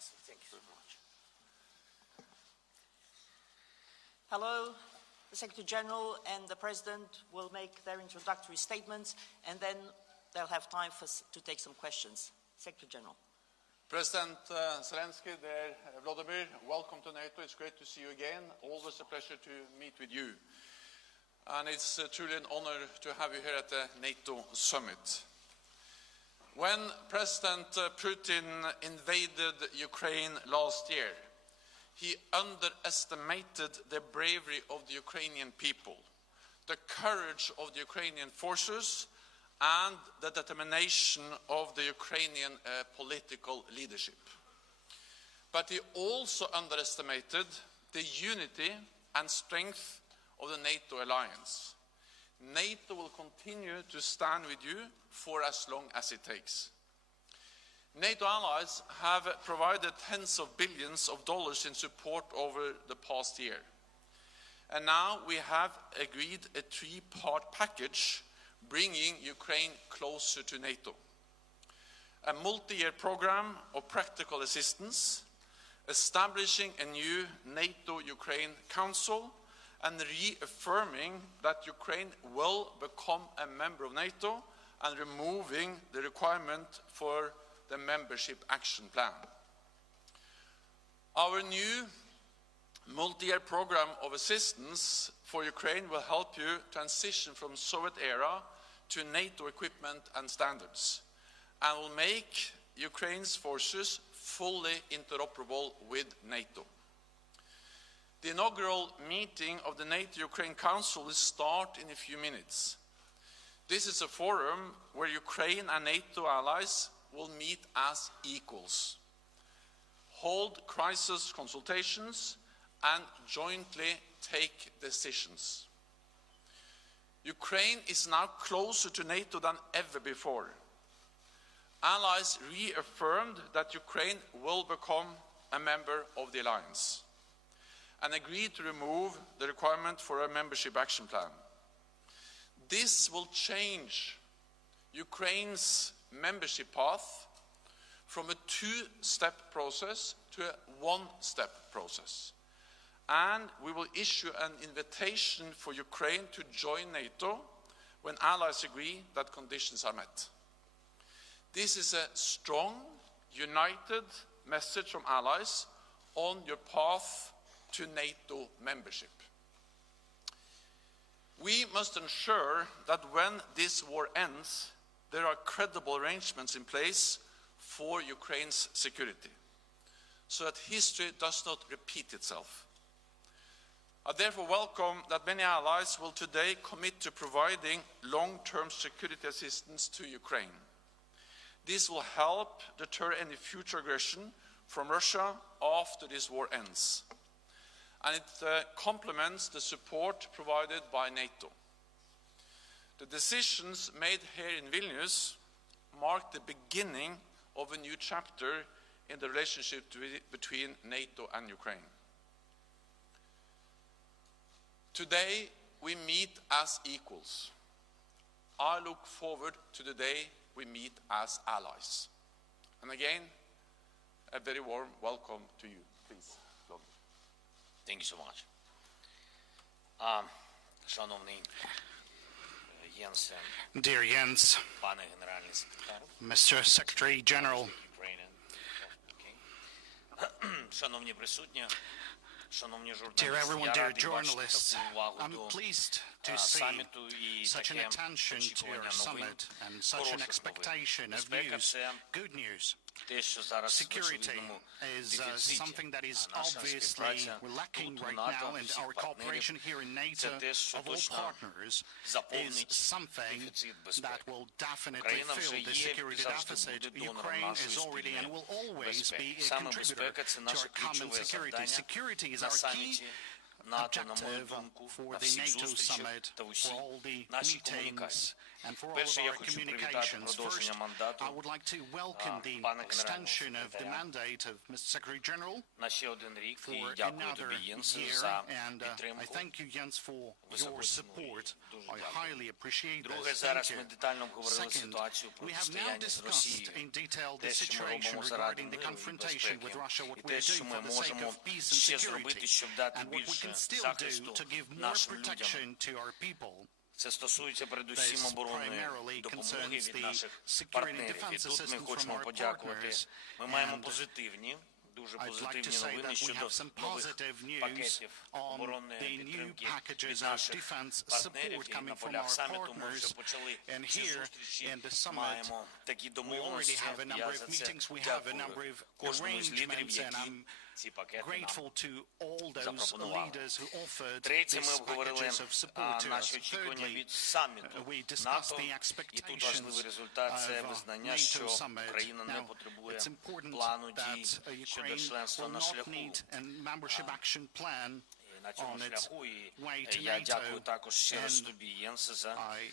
Thank you so much. Hello. The Secretary General and the President will make their introductory statements, and then they'll have time to take some questions. Secretary General. President Zelensky, dear Volodymyr, welcome to NATO. It's great to see you again. Always a pleasure to meet with you. And it's truly an honor to have you here at the NATO summit. When President Putin invaded Ukraine last year, he underestimated the bravery of the Ukrainian people, the courage of the Ukrainian forces, and the determination of the Ukrainian political leadership. But he also underestimated the unity and strength of the NATO alliance. NATO will continue to stand with you for as long as it takes. NATO allies have provided tens of billions of dollars in support over the past year. And now we have agreed a three-part package bringing Ukraine closer to NATO. A multi-year program of practical assistance, establishing a new NATO-Ukraine Council, and reaffirming that Ukraine will become a member of NATO and removing the requirement for the Membership Action Plan. Our new multi-year program of assistance for Ukraine will help you transition from Soviet era to NATO equipment and standards, and will make Ukraine's forces fully interoperable with NATO. The inaugural meeting of the NATO-Ukraine Council will start in a few minutes. This is a forum where Ukraine and NATO allies will meet as equals, hold crisis consultations, and jointly take decisions. Ukraine is now closer to NATO than ever before. Allies reaffirmed that Ukraine will become a member of the alliance and agreed to remove the requirement for a membership action plan. This will change Ukraine's membership path from a two-step process to a one-step process. And we will issue an invitation for Ukraine to join NATO when allies agree that conditions are met. This is a strong, united message from allies on your path to NATO membership. We must ensure that when this war ends, there are credible arrangements in place for Ukraine's security, so that history does not repeat itself. I therefore welcome that many allies will today commit to providing long-term security assistance to Ukraine. This will help deter any future aggression from Russia after this war ends. And it complements the support provided by NATO. The decisions made here in Vilnius mark the beginning of a new chapter in the relationship between NATO and Ukraine. Today, we meet as equals. I look forward to the day we meet as allies. And again, a very warm welcome to you. Please, Lord. Thank you so much. Шановний Єнсе, Dear Jens, пане генеральний секретар, Mr. Secretary General, шановні присутні, шановні dear журналісти, everyone, я dear радий бачити journalists, таку увагу I'm до pleased to see саміту і such an таке attention to очікування your новин, summit and such an хороших expectation новин. of Безпека – news, це good news. те, що зараз в Security очевидному is дефіциті, something that is а наша obviously співпраця lacking тут у right НАТО, now, and всіх our партнерів, cooperation here in NATO це те, що of all точно partners is заповнить something дефіцит that безпеки. will definitely Україна вже fill the є і security завжди deficit. буде донором Ukraine нашої is already and спільної will always be безпеки. a Саме contributor безпека – це to наше our common ключове security. завдання Security is на our key саміті НАТО, на мою objective думку, for на the всіх NATO зустрічах summit, та for усій all the нашій meetings комунікації. and for all of Перше, я our хочу привітати communications. First, продовження мандату I would like to welcome the пана extension генерального of the секретаря mandate of Mr. Secretary General на ще один рік. І for дякую another тобі, Єнс, year, за and I підтримку. thank you, Jens, for your support. I highly appreciate Друге, this. зараз Thank ми you. детально обговорили Second, ситуацію we have now протистояння з discussed Росією. in detail the Те, що ми situation робимо заради regarding the миру і confrontation with безпеки, Russia, what і we те, are що doing ми for the sake можемо of peace and ще security, зробити, щоб дати and what we більше can still do захисту to give more нашим людям. protection to our people. Це стосується передусім This оборонної primarily допомоги concerns від the наших security and партнерів. І defense тут ми assistance хочемо from our подякувати. partners. Ми маємо And позитивні, дуже I'd like to позитивні say новини that we щодо have some нових positive news пакетів on оборонної the new підтримки packages від of наших defense партнерів. support І на coming from полях our саміту ми вже partners. почали And ці here зустрічі, in the summit, маємо такі We already домовленості. have a number Я of за це meetings, we have a дякую number of кожному з лідерів, arrangements, and які I'm ці пакети нам grateful to all those запропонували. leaders who offered Третє, ми these обговорили packages of support to наші us. очікування Thirdly, від саміту we discussed НАТО, the і тут важливий результат – це of визнання, NATO що summit. Україна не Now, потребує it's important плану дій that щодо Ukraine членства will на not шляху. need a membership action plan На цьому on its шляху, і way to я NATO. дякую також ще раз And тобі, Єнсе, за I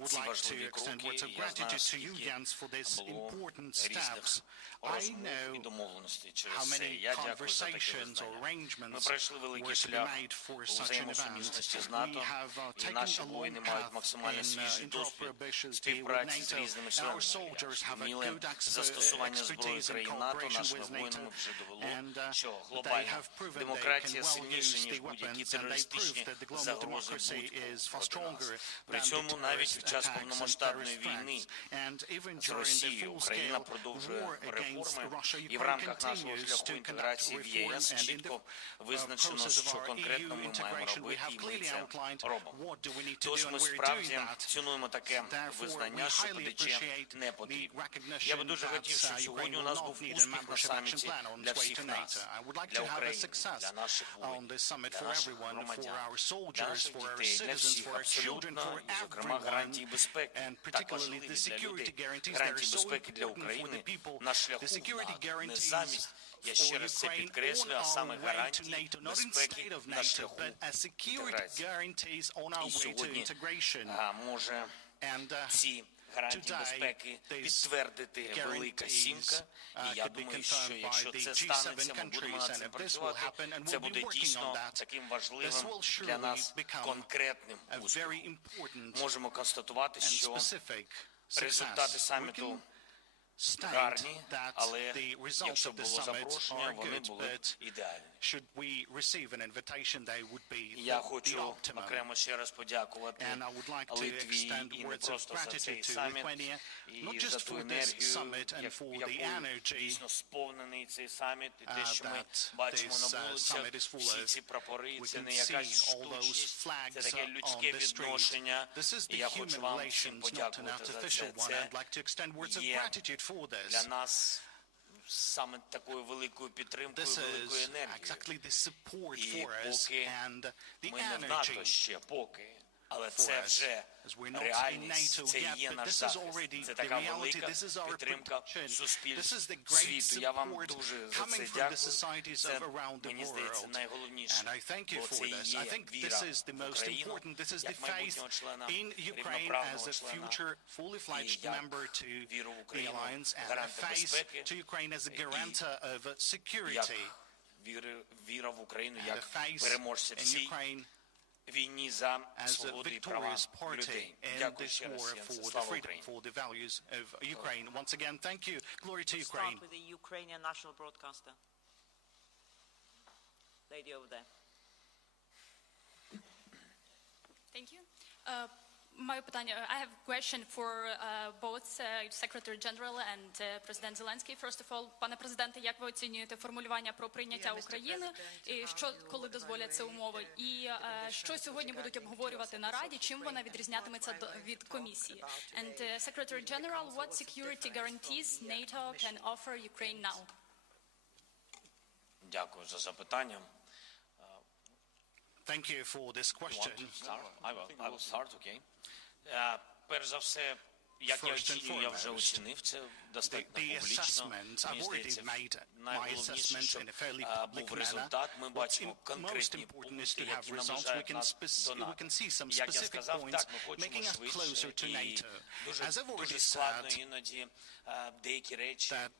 would ці like to важливі extend кроки. words of І я знаю, gratitude to you, скільки Jens, for these було important різних steps. I розмов і know домовленостей how через це. many Я дякую за таке conversations or визнання. Ми arrangements пройшли were великий to be шлях made for у such an взаємосумісності з event. НАТО, We have і taken наші a воїни long мають path максимально in свіжий досвід interoperability with співпраці з NATO, різними and our членами. soldiers have a Вміле good застосування зброї expertise in країн НАТО cooperation нашими with воїнами NATO, вже довело, and що they глобальна have proven they can демократія well сильніша, use ніж the будь-які weapons, and they терористичні proved that the global загрози democracy будь-кого is far проти нас. stronger При than the цьому навіть terrorist в час attacks and повномасштабної terrorist війни threats. And even з during the Росією Україна full-scale продовжує war against реформи, Russia, і в Ukraine рамках нашого continues шляху to conduct інтеграції в reform, ЄС and in the чітко визначено, process of що our конкретно EU ми маємо integration, we робити, have і ми clearly це outlined робимо. what do we need to Тож do, and ми we're doing справді that. цінуємо таке Therefore, we визнання, що highly ПДЧ appreciate не the потрібно. recognition Я би дуже that хотів, щоб сьогодні Ukraine у will нас not був need a успіх на membership action саміті plan on для its way всіх to нас, NATO. I would like для to have a України, success для наших on воїнів, this summit для for наших everyone, for громадян, our для soldiers, наших for our дітей, для citizens, всіх for our children, абсолютно, for і, зокрема, everyone, гарантії безпеки, and так particularly важливі the для security людей. guarantees that are Гарантії so безпеки для important for the України people. на шляху The в security НАТО, не guarantees замість, я ще for раз це Ukraine підкреслюю, on а саме our way to гарантії NATO, not безпеки instead of на NATO, шляху but as security інтеграції. guarantees on our І way to сьогодні integration. може And ці гарантії today, безпеки these підтвердити Велика guarantees Сімка. І я could be думаю, що confirmed by якщо the це G7 станеться, ми будемо countries, над and цим if this will працювати, happen, and це we'll be буде working дійсно on that, таким this важливим will для surely нас become конкретним a very успіхом. important Можемо констатувати, and що specific результати success. We саміту can state гарні, that але the results якщо of the було summit запрошення, are вони good, були but ідеальні. should we receive an invitation, they would be Я the хочу optimum. окремо ще раз подякувати And I would like to Литві extend і не words of просто за цей gratitude to саміт, Lithuania, not і just за ту for this енергію, summit and for the якою energy дійсно сповнений цей саміт, і те, що ми that бачимо this на вулицях, summit is full всі of. ці прапори, We це can не see якась all those штучність, flags це таке on людське the street. відношення, This is і the я хочу human вам всім relations, not an подякувати за artificial це. one. I'd Це like to extend words of є gratitude for this. для нас саме такою великою підтримкою, This великою is енергією. exactly the support І for us поки and the ми не в НАТО energy ще, поки, але for це us. вже As we're not in реальність, NATO це yet, є but наш this is захист. already Це the така reality, велика this is our підтримка protection. This суспільств is the great світу. Я вам support дуже за coming це from the дякую. societies Це, of around the мені здається, world. найголовніше. And I thank you Бо for це і this. є I think віра this is the в most Україну, important. This is the як faith майбутнього члена, in Ukraine рівноправного as a члена, future fully fledged і як member to віру в the Україну, alliance and a гаранта faith безпеки, to Ukraine as a guarantor of як security віра в Україну, and a як faith переможця в in цій Ukraine війні за as a свободу і права victorious party людей. in Дякую this ще раз, war Єнсе. for the Слава freedom, Україні. for the values of Ukraine. Once again, thank you. Glory to Start Ukraine. with the Ukrainian national broadcaster. Lady over there. Thank you. Моє питання. I have a question for both Secretary General and President Zelenskyy. First of all, пане президенте, як ви оцінюєте формулювання про прийняття України і що, коли дозволять це умови? І що сьогодні будуть обговорювати на Раді? Чим вона відрізнятиметься від комісії? And Secretary General, what security guarantees NATO can offer Ukraine now? Дякую за запитання. Thank you for this question. I will start, okay. Перш за все, Як я First and оцінюю, я вже foremost, оцінив це достатньо the публічно. assessment, I've Мені already здається, made my найголовніше, assessment щоб in a fairly public був manner. результат. Ми What's бачимо most конкретні important is пункти, to have які results. наближають нас до We НАТО. can see some Як я specific сказав, points так, ми хочемо making us швидше, closer to і NATO. дуже, As I've дуже already складно said, іноді деякі речі that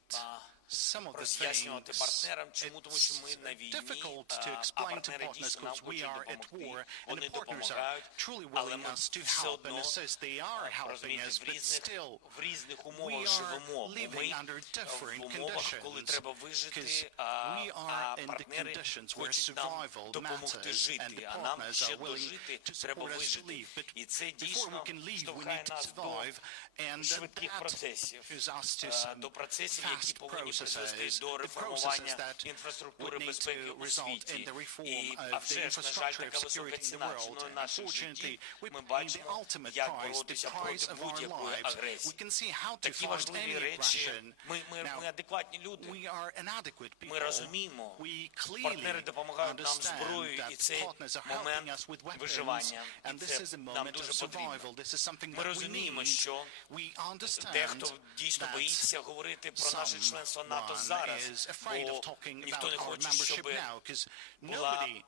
some of the роз'яснювати things, партнерам. Чому? Тому що ми на it's війні, difficult to а explain to партнери partners дійсно нам because we хочуть are at допомогти. war, and Вони the partners are допомагають, truly але willing ми us to все help and одно, assist. They are helping розумієте, us, but still в різних we умовах are живемо. living under Ми different в умовах, коли conditions, треба because вижити, we are а in the партнери conditions where хочуть нам survival допомогти matters, and жити, the а нам partners ще are willing дожити, to треба support us to вижити. leave. But І це before we дійсно can leave, we штовхає need to нас до survive, and швидких that процесів, is us to some до процесів, які fast повинні призвести processes, до the processes реформування that інфраструктури would need безпеки to у result in світі. the reform І, of а the вже ж, на жаль, infrastructure of така висока security in the ціна world. ціною наших Unfortunately, життів. we Ми pay the бачимо, ultimate як price, the боротися price проти of our будь-якої lives. We агресії. can see how to Такі fight важливі any речі. aggression. Ми Now, адекватні люди. we are inadequate people. Ми розуміємо, We партнери clearly допомагають нам understand зброєю, і that це partners are helping момент us with weapons, виживання, і and this це is a нам moment of дуже потрібно. survival. This is something Ми that we розуміємо, need. що We understand дехто дійсно that боїться говорити про наше членство НАТО зараз, someone is afraid of бо talking ніхто about не our хоче, membership щоб now, because була nobody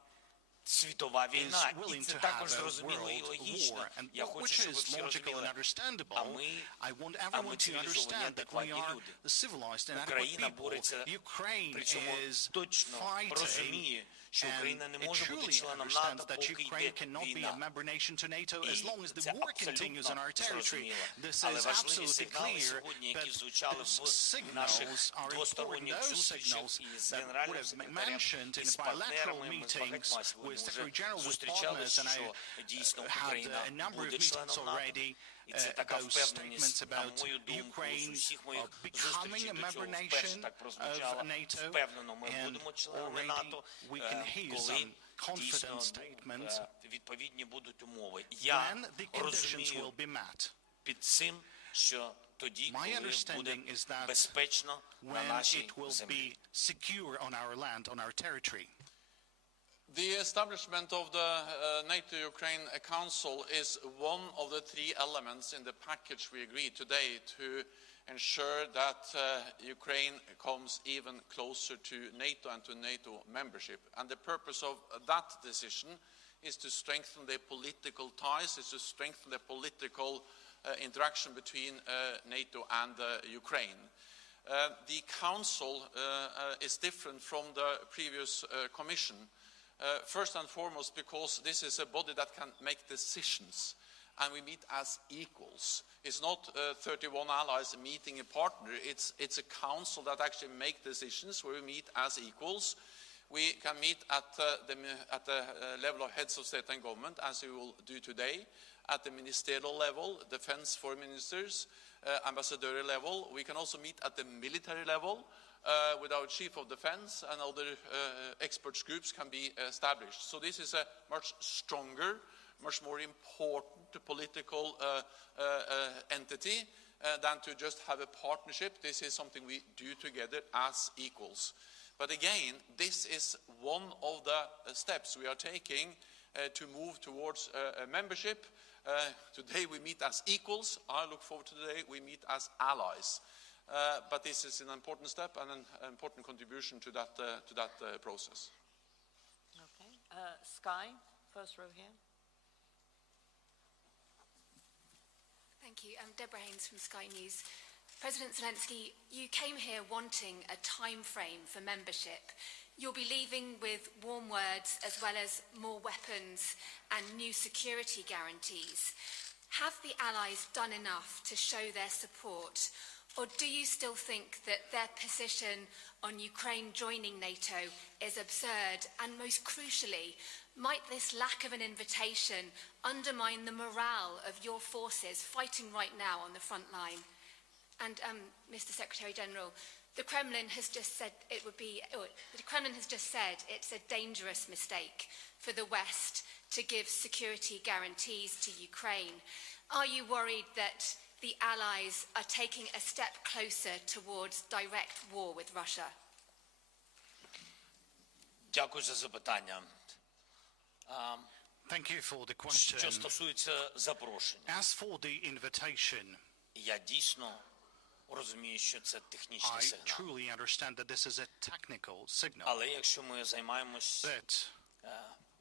світова is війна. І willing це to також have a зрозуміло і world логічно. war, and Я хочу, which щоб ви is всі logical and розуміли, understandable. а ми I want everyone to цивілізовані, understand that we адекватні are люди. the civilized and adequate Україна people. бореться, Ukraine причому is точно fighting, розуміє, що Україна не and it може бути truly членом understands НАТО, that поки Ukraine йде cannot be a війна. member nation to NATO as І long as the це war continues on our абсолютно territory. зрозуміло. This Але is важливі absolutely сигнали clear, сьогодні, які but звучали those в наших signals are important. двосторонніх Those зустрічах signals із that генеральним would have секретарем, mentioned in із the bilateral партнерами. Ми з meetings багатьма сьогодні with вже Secretary General, with зустрічалися, partners, and що I дійсно had Україна a number of буде meetings членом НАТО. already. І це така Those впевненість, statements на about мою думку, з Ukraine усіх моїх becoming зустрічей a до member цього вперше nation так of прозвучало. NATO, Впевнено, ми and будемо членами already НАТО, we can hear коли some confident дійсно statements відповідні будуть умови. Я when the conditions розумію will be met. під цим, що тоді, My коли буде understanding is that безпечно на when нашій it will землі. be secure on our land, on our territory. The establishment of the NATO-Ukraine Council is one of the three elements in the package we agreed today to ensure that Ukraine comes even closer to NATO and to NATO membership. And the purpose of that decision is to strengthen the political ties, is to strengthen the political interaction between NATO and Ukraine. The Council is different from the previous Commission. First and foremost, because this is a body that can make decisions, and we meet as equals. It's not 31 allies meeting a partner. It's a council that actually make decisions where we meet as equals. We can meet at the level of heads of state and government, as we will do today, at the ministerial level, defense foreign ministers, ambassadorial level. We can also meet at the military level. With our chief of defense and other experts groups can be established. So this is a much stronger, much more important political entity than to just have a partnership. This is something we do together as equals. But again, this is one of the steps we are taking to move towards a membership. Today we meet as equals. I look forward to the day we meet as allies. But this is an important step and an important contribution to that process. Okay. Sky, first row here. Thank you. I'm Deborah Haynes from Sky News. President Zelensky, you came here wanting a time frame for membership. You'll be leaving with warm words as well as more weapons and new security guarantees. Have the Allies done enough to show their support? Or do you still think that their position on Ukraine joining NATO is absurd? And most crucially, might this lack of an invitation undermine the morale of your forces fighting right now on the front line? And Mr. Secretary General, the Kremlin has just said it's a dangerous mistake for the West to give security guarantees to Ukraine. Are you worried that the Allies are taking a step closer towards direct war with Russia? Дякую за запитання. Thank you for the question. Що стосується запрошення, As for the invitation, Я дійсно розумію, що це технічний I сигнал. truly understand that this is a technical signal. Але якщо ми займаємось But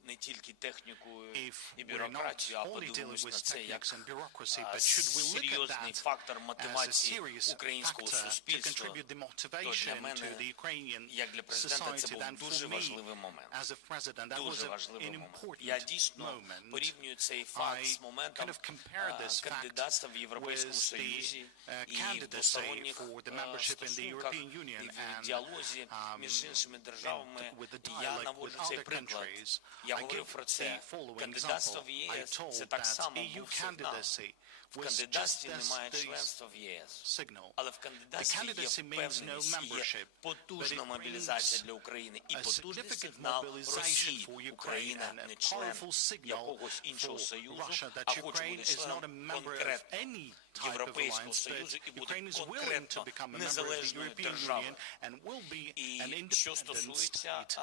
не тільки технікою if і we're not бюрократією, а only dealing подивимось на with це як techniques and bureaucracy, but should we look at серйозний that фактор as a мотивації serious українського factor to суспільства, contribute the то для motivation to мене, the Ukrainian як для президента, це society, був then дуже for важливий me, момент. as a president, that was Дуже an важливий момент. important Я дійсно moment. порівнюю цей факт з I моментом kind of compare this fact кандидатства в Європейському with Союзі the і в candidacy двосторонніх for the membership in the стосунках European Union і в and діалозі між іншими державами. with the Я dialogue with наводжу other цей приклад. countries. Я I говорив give про the це. following Кандидатство example. в I ЄС told це так that само EU був сигнал. candidacy В was кандидатстві just немає this членства в ЄС. signal. Але в The кандидатстві є candidacy means no впевненість, є membership, but потужна it мобілізація brings для України і a потужний significant сигнал mobilization Росії. for Ukraine Україна and a не член powerful signal якогось іншого for союзу, Russia that а хоче Ukraine бути is not a членом member of конкретно any type of Європейського alliance, Союзу but і буде Ukraine is willing to конкретно become a member of the незалежною European державою. Union and will be an І що independent стосується state.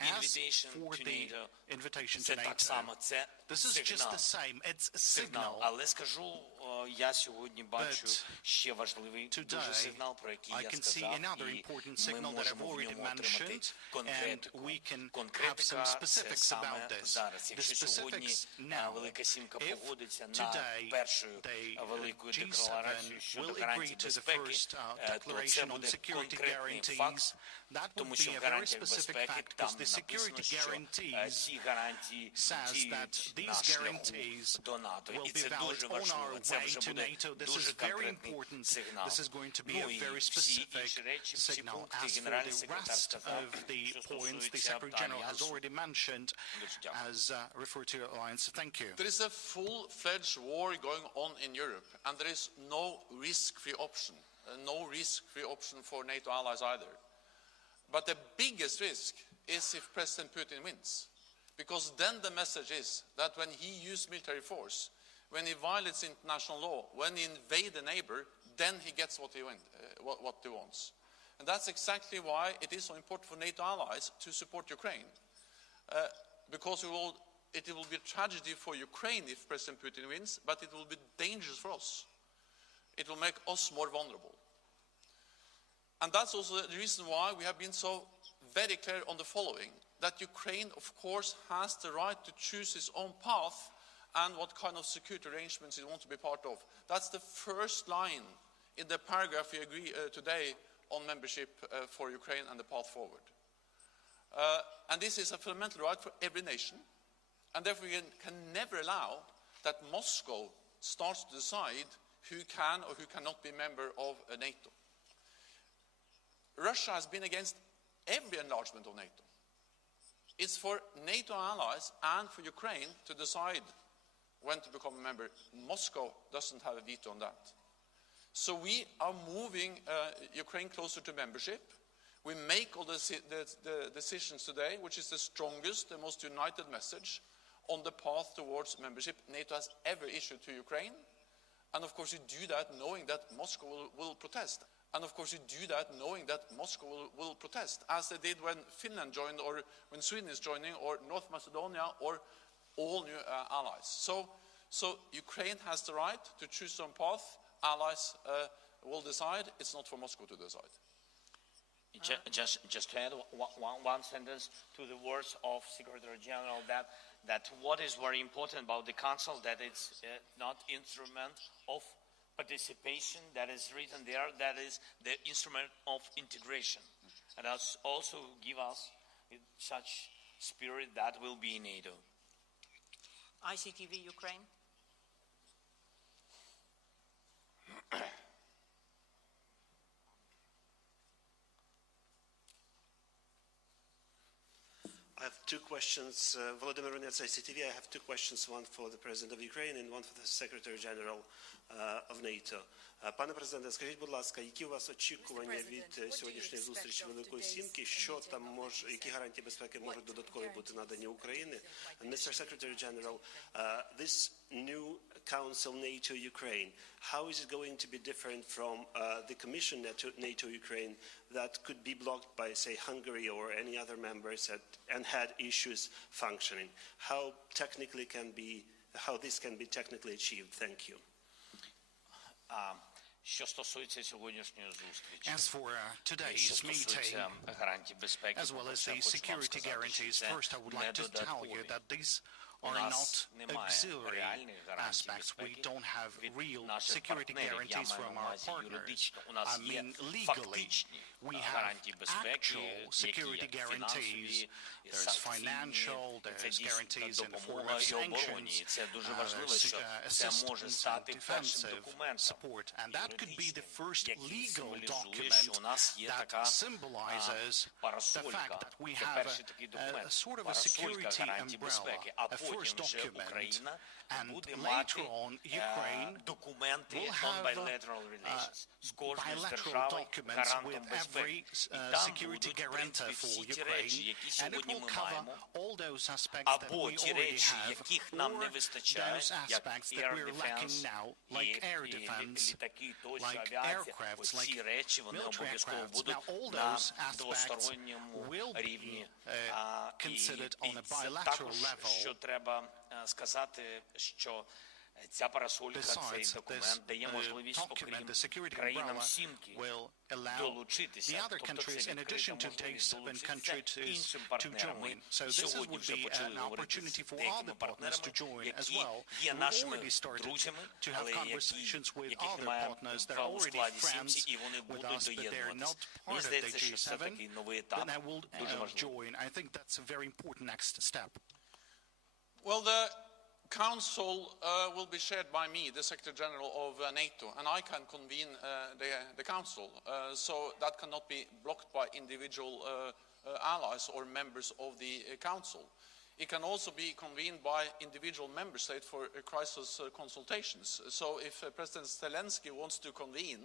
As invitation for to the NATO, invitation to це так NATO, само, це this is just сигнал. the same. It's a Сигнал. signal. Але скажу, я сьогодні бачу But ще важливий дуже today, сигнал, про який I я can see сказав, another і important ми signal that I've можемо в already ньому отримати mentioned, and конкретику. we can have some Конкретика – це specifics саме about this. зараз. The Якщо сьогодні specifics now, Велика Сімка if погодиться на today першою they, великою G7 декларацію щодо will гарантій agree to the безпеки, first то це declaration on буде security конкретний guarantees, факт, that would тому be що в a very гарантіях specific безпеки fact, там because the написано, security що guarantees ці гарантії says that діють these на шляху guarantees до НАТО. will І be це valid дуже on our важливо. Це way вже to буде NATO. This дуже is very конкретний important. сигнал. This is going to be Ну a і very всі specific інші речі, всі signal. пункти As for генеральний the секретар rest сказав, of the що points the стосується Secretary General has альянсу. already mentioned Дуже дякую. as referred to alliance. Thank you. There is a full-fledged war going on in Europe, and there is no risk-free option, no risk-free option for NATO allies either. But the biggest risk is if President Putin wins, because then the message is that when he uses military force, when he violates international law, when he invades a neighbor, then he gets what he wants. And that's exactly why it is so important for NATO allies to support Ukraine, because it will be a tragedy for Ukraine if President Putin wins, but it will be dangerous for us. It will make us more vulnerable. And that's also the reason why we have been so very clear on the following, that Ukraine, of course, has the right to choose its own path and what kind of security arrangements it wants to be part of. That's the first line in the paragraph we agree today on membership for Ukraine and the path forward. And this is a fundamental right for every nation, and therefore we can never allow that Moscow starts to decide who can or who cannot be member of NATO. Russia has been against every enlargement of NATO. It's for NATO allies and for Ukraine to decide when to become a member. Moscow doesn't have a veto on that. So we are moving Ukraine closer to membership. We make all the decisions today, which is the strongest, the most united message on the path towards membership NATO has ever issued to Ukraine. And of course, you do that knowing that Moscow will protest. And of course, you do that knowing that Moscow will protest, as they did when Finland joined, or when Sweden is joining, or North Macedonia, or all new allies. So Ukraine has the right to choose some path. Allies will decide. It's not for Moscow to decide. Just to add one sentence to the words of Secretary General, that what is very important about the Council, that it's not instrument of participation that is written there, that is the instrument of integration. And that's also give us such spirit that will be in NATO. ICTV Ukraine. I have two questions. Volodymyr Zelenskyy, ICTV. I have two questions, one for the President of Ukraine and one for the Secretary General of NATO. Пане президенте, скажіть, будь ласка, які у вас очікування від сьогоднішньої зустрічі Великої Сімки? Що там може, які гарантії безпеки можуть додаткові бути надані Україні? And Mr. Secretary General, this new Council NATO-Ukraine, how is it going to be different from the Commission NATO-Ukraine that could be blocked by, say, Hungary or any other members and had issues functioning? How this can be technically achieved? Thank you. Що стосується сьогоднішньої зустрічі, As for що today's meeting, стосується гарантій безпеки, as well as the security guarantees, first I would like to tell you that these are not auxiliary aspects. We don't have real security guarantees from our partners. I mean, legally, we have actual security guarantees. There's financial, there's guarantees in the form of sanctions, assistance and defensive support. And that could be the first legal document that symbolizes the fact that we have a sort of a security umbrella, a first document, and later on Ukraine will have bilateral documents with every security guarantor for Ukraine, and it will cover all those aspects that we already have, or those aspects that we're lacking now, like air defense, like aircrafts, like military aircrafts. Now all those aspects will be considered on a bilateral level. Ця парасолька, цей Besides, документ this дає можливість, document, окрім the security країнам umbrella, сімки, will allow долучитися. the other Тобто countries, це in addition відкрита to take можливість seven долучитися countries іншим to партнерам. Ми join. So this сьогодні would вже be почали an говорити opportunity з for деякими other partners to join партнерами, as які well. є We've нашими already started друзями, to have але conversations with яких other немає partners that в are already складі friends сімці, і вони with будуть us, but they're доєднуватися. not Мені part of the здається, що це такий G7, новий but етап, now will дуже важливий. join. I think that's a very important next step. Well, the Council will be chaired by me, the Secretary General of NATO, and I can convene the Council. So that cannot be blocked by individual allies or members of the Council. It can also be convened by individual member states for crisis consultations. So if President Zelenskyy wants to convene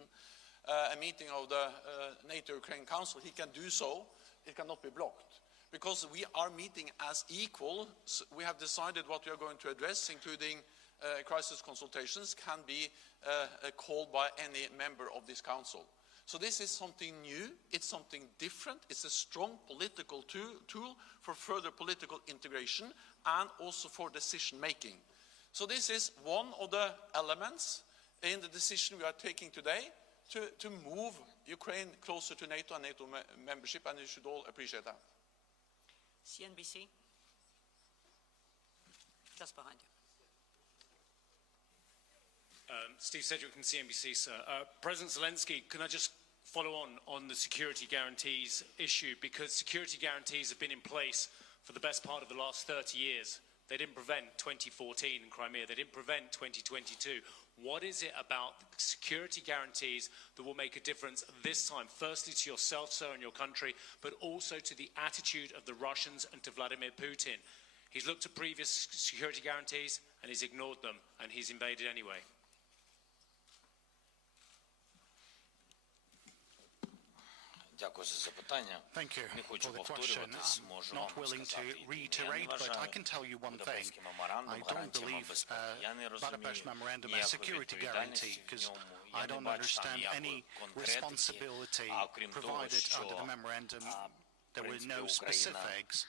a meeting of the NATO-Ukraine Council, he can do so. It cannot be blocked. Because we are meeting as equals, we have decided what we are going to address, including crisis consultations, can be called by any member of this council. So this is something new, it's something different, it's a strong political tool for further political integration and also for decision making. So this is one of the elements in the decision we are taking today to move Ukraine closer to NATO and NATO membership, and you should all appreciate that. CNBC. Just behind you. Steve Sedgwick from CNBC, sir. President Zelenskyy, can I just follow on the security guarantees issue? Because security guarantees have been in place for the best part of the last 30 years. They didn't prevent 2014 in Crimea. They didn't prevent 2022. What is it about security guarantees that will make a difference this time, firstly to yourself, sir, and your country, but also to the attitude of the Russians and to Vladimir Putin? He's looked at previous security guarantees and he's ignored them, and he's invaded anyway. Дякую за запитання. Thank you Не хочу for the question. повторюватись, можу I'm вам not willing to сказати. Я reiterate, не but I вважаю can tell you one thing. Будапештський меморандум I don't гарантіями believe безпеки. Я не розумію Budapest Memorandum a ніякої security відповідальності guarantee, в because ньому. I Я не don't бачу там understand ніякої any конкретики, responsibility а окрім того, provided under the що memorandum. There were принципі, no Україна specifics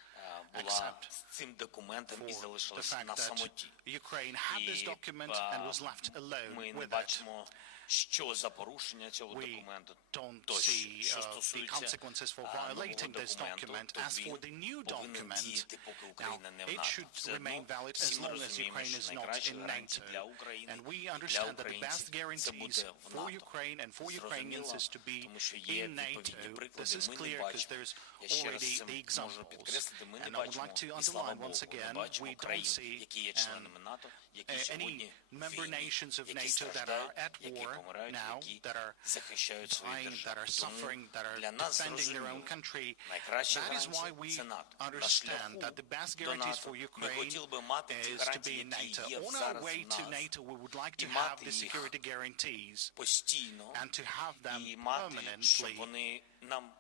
була except з цим документом і for the залишилася fact на that самоті. Ukraine had this document and was left alone Ми не with it. бачимо, що за порушення цього We документу. don't Тощо, see що the стосується consequences for нового violating this документу, document. то As for він the new повинен document, діяти, поки now Україна не в it НАТО. should Все remain одно valid as всі ми long as розуміємо, Ukraine що is not найкращі in гарантії NATO. для України, And we для understand that the best українців це guarantees буде в for НАТО. Ukraine and for Ukrainians Зрозуміло, is to be тому що є in NATO. відповідні This приклади, is ми clear не because бачимо. there's Я ще раз already це the можу examples. підкреслити, ми не And I would бачимо, like to і слава underline once Богу, ми again, бачимо we don't країн, see які є членами НАТО, які any сьогодні member війні, nations of які NATO that are страждають, at які war помирають, now, які that are захищають свої dying, that держави. are suffering, that are Для нас defending their зрозуміло, own country. найкращі That is why гарантії we це НАТО. На understand шляху that the best до guarantees НАТО for ми Ukraine хотіли би мати ті is to be гарантії, in які NATO. є On our зараз way в to нас, NATO, we would like і to have мати the їх security guarantees постійно, and to have them і мати, щоб permanently. вони нам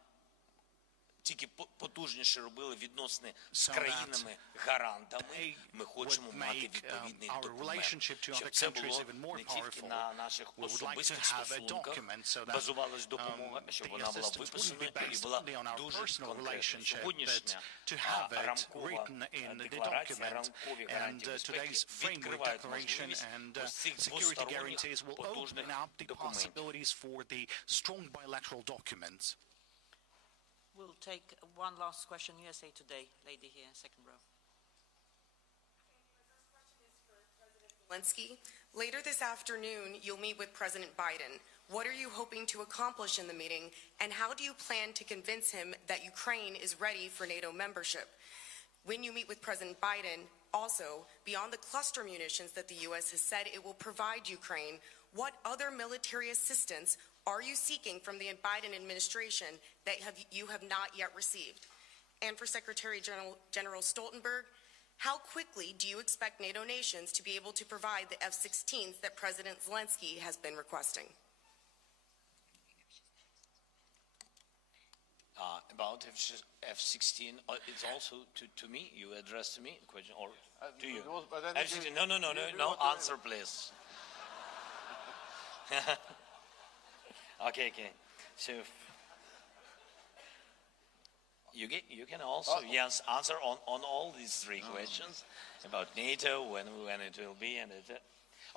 тільки потужніше робили відносини з країнами-гарантами, ми хочемо мати відповідний документ, щоб це було не тільки на наших особистих стосунках, базувалась допомога, щоб вона була виписана і була дуже конкретна. Сьогоднішня рамкова декларація, рамкові гарантії безпеки відкривають можливість ось цих двосторонніх потужних документів. We'll take one last question. USA Today, lady here, second row. Zelensky, later this afternoon, you'll meet with President Biden. What are you hoping to accomplish in the meeting, and how do you plan to convince him that Ukraine is ready for NATO membership? When you meet with President Biden, also, beyond the cluster munitions that the U.S. has said it will provide Ukraine, what other military assistance are you seeking from the Biden administration that you have not yet received? And for Secretary General Stoltenberg, how quickly do you expect NATO nations to be able to provide the F-16s that President Zelensky has been requesting? About F-16, it's also to me, you address to me, question, or to you? F-16, no, answer please. Okay. So you can also answer on all these three questions about NATO, when it will be, and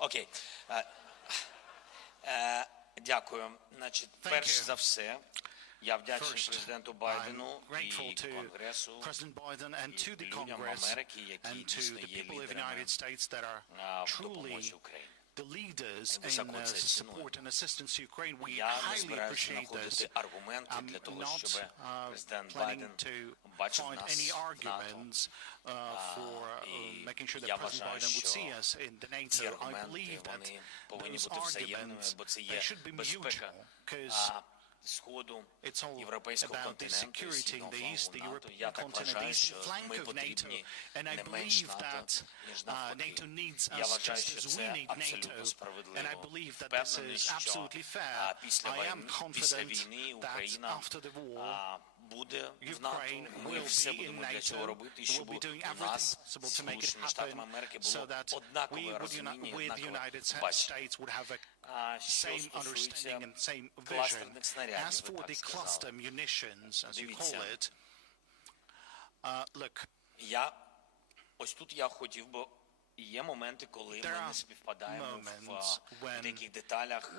okay. Дякую. Значить, перш за все, я вдячний президенту Байдену і Конгресу, і людям Америки, які дійсно є лідерами в допомозі Україні. The leaders in support and assistance to Ukraine, we highly appreciate this. I'm not planning to find any arguments for making sure that President Biden would see us in the NATO. I believe that those arguments, they should be mutual, because it's all about the security in the East, the European continent, the east flank of NATO, and I believe that NATO needs us just as we need NATO, and I believe that this is absolutely fair. I am confident that after the war, Ukraine will be in NATO. We'll be doing everything possible to make it happen so that we with the United States would have a same understanding and same vision. As for the cluster munitions, as you call it, look. Ось тут я хотів би. Є моменти, коли ми не співпадаємо в деяких деталях,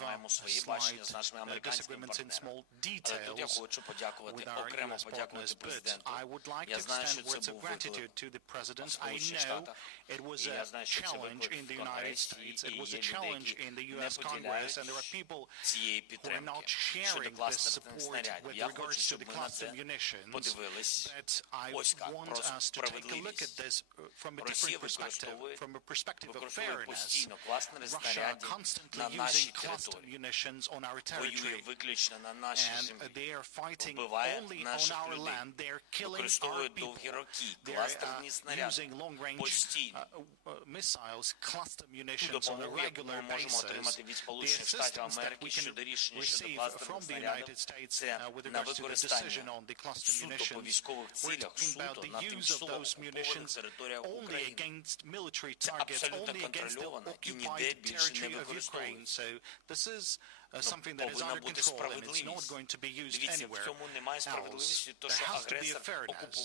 маємо свої бачення з нашими американськими партнерами. Але тут я хочу окремо подякувати президенту. Я знаю, що це був виклик в Сполучених Штатах, і я знаю, що це виклик в Конгресі, і є люди, які не поділяють цієї підтримки щодо кластерних снарядів. Я хочу, щоб ми на це подивились. Ось як, про справедливість. Росія from a perspective of fairness, Russia constantly using cluster munitions on our territory, and they are fighting only on our land. They are killing our people. They are using long-range missiles, cluster munitions on a regular basis. The assistance that we can receive from the United States with regards to the decision on the cluster munitions, we're talking about the use of those munitions only against military targets, only against the occupied territory of Ukraine. So this is something that is under control, and it's not going to be used anywhere else. There has to be a fairness,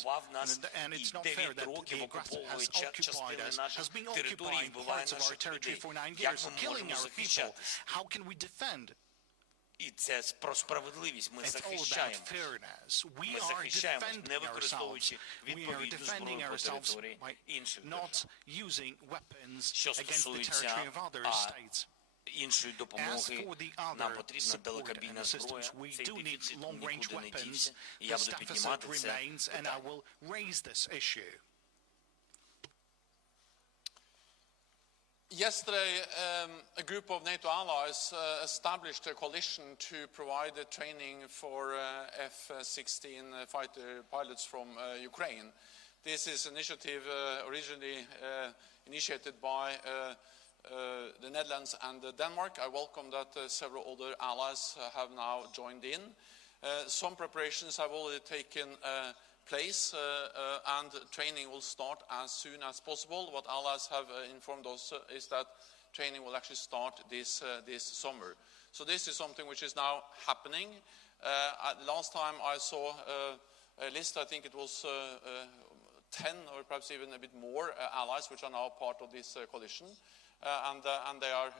and it's not fair that the aggressor has occupied us, has been occupying parts of our territory for 9 years, killing our people. How can we defend? І це про справедливість. Ми захищаємо. Ми захищаємось, не використовуючи відповідну зброю по території інших держав. Що стосується іншої допомоги, нам потрібна далекобійна зброя. Цей дефіцит нікуди не дівся. І я буду піднімати це питання. Yesterday, a group of NATO allies established a coalition to provide training for F-16 fighter pilots from Ukraine. This is an initiative originally initiated by the Netherlands and Denmark. I welcome that several other allies have now joined in. Some preparations have already taken place, and training will start as soon as possible. What allies have informed us is that training will actually start this summer. So this is something which is now happening. Last time I saw a list, I think it was 10 or perhaps even a bit more allies which are now part of this coalition, and they are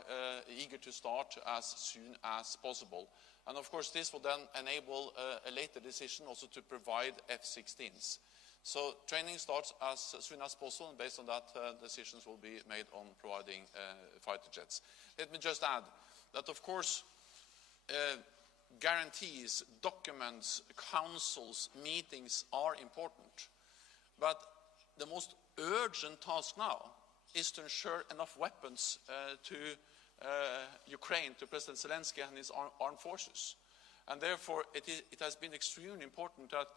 eager to start as soon as possible. And of course this will then enable a later decision also to provide F-16s. So training starts as soon as possible, and based on that decisions will be made on providing fighter jets. Let me just add that of course guarantees, documents, councils, meetings are important. But the most urgent task now is to ensure enough weapons to Ukraine, to President Zelensky and his armed forces. And therefore it has been extremely important that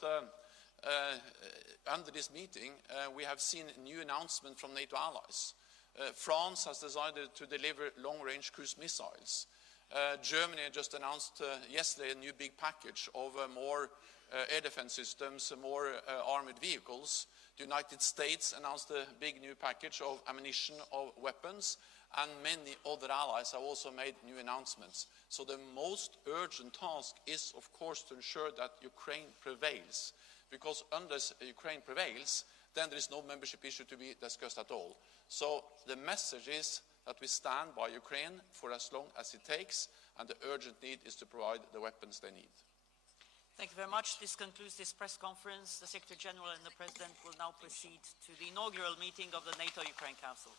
under this meeting we have seen a new announcement from NATO allies. France has decided to deliver long-range cruise missiles. Germany just announced yesterday a new big package of more air defense systems, more armored vehicles. The United States announced a big new package of ammunition, of weapons, and many other allies have also made new announcements. So the most urgent task is, of course, to ensure that Ukraine prevails. Because unless Ukraine prevails, then there is no membership issue to be discussed at all. So the message is that we stand by Ukraine for as long as it takes, and the urgent need is to provide the weapons they need. Thank you very much. This concludes this press conference. The Secretary General and the President will now proceed to the inaugural meeting of the NATO-Ukraine Council.